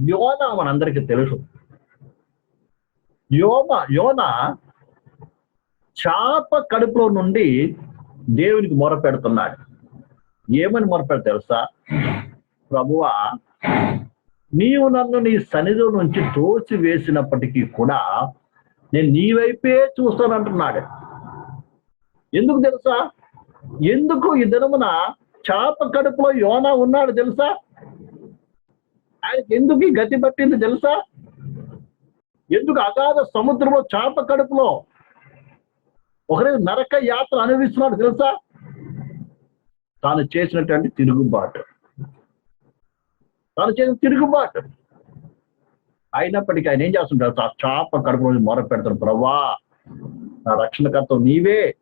యోన మనందరికి తెలుసు. యోన యోన చాప కడుపులో నుండి దేవునికి మొర పెడుతున్నాడు. ఏమని మొరపెడు తెలుసా? ప్రభువా నీవు నన్ను నీ సన్నిధిలో నుంచి తోచి వేసినప్పటికీ కూడా నేను నీ వైపే చూస్తానంటున్నాడు. ఎందుకు తెలుసా? ఎందుకు ఈ దినమున చాప కడుపులో యోనా ఉన్నాడు తెలుసా? ఆయనకి ఎందుకు ఈ గతి పట్టింది తెలుసా? ఎందుకు అగాధ సముద్రంలో చాప కడుపులో ఒకరి నరక యాత్ర అనుభవిస్తున్నాడు తెలుసా? తాను చేసినటువంటి తిరుగుబాటు. తాను చేసిన తిరుగుబాటు. అయినప్పటికీ ఆయన ఏం చేస్తుంటారు ఆ చాప కడుపులో మొర పెడతాడు. ప్రభా నా రక్షణకర్త నీవే.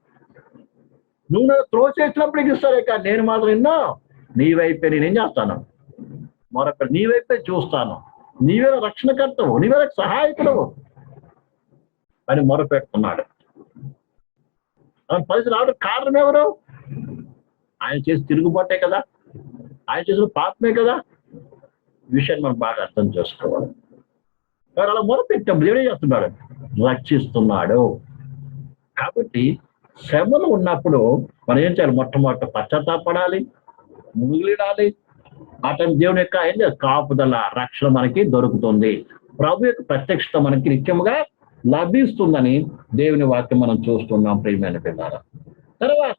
నువ్వు నన్ను త్రోచేసినప్పటికి ఇస్తారే కానీ నేను మాత్రం ఎన్నో నీ వైపే నేనేం చేస్తాను? మరొక నీవైతే చూస్తాను. నీవే రక్షణకర్తవు నీవే నాకు సహాయకుడు అని మొరపెడుతున్నాడు. పరిస్థితి రావడం కారణం ఎవరు? ఆయన చేసి తిరుగుబాటే కదా? ఆయన చేసిన పాపమే కదా? విషయాన్ని మనం బాగా అర్థం చేసుకోవాలి. మరి అలా మొరపెట్టాం. ఏం చేస్తున్నాడు? రక్షిస్తున్నాడు. కాబట్టి శ్రమలు ఉన్నప్పుడు మనం ఏం చేయాలి? మొట్టమొదట పశ్చాత్తాపడాలి ముగిలిడాలి అతని దేవుని యొక్క ఏం కాపుదల రక్షణ మనకి దొరుకుతుంది. ప్రభు యొక్క ప్రత్యక్షత మనకి నిత్యముగా లభిస్తుందని దేవుని వాక్యం మనం చూస్తున్నాం ప్రియమైన పిల్లల తర్వాత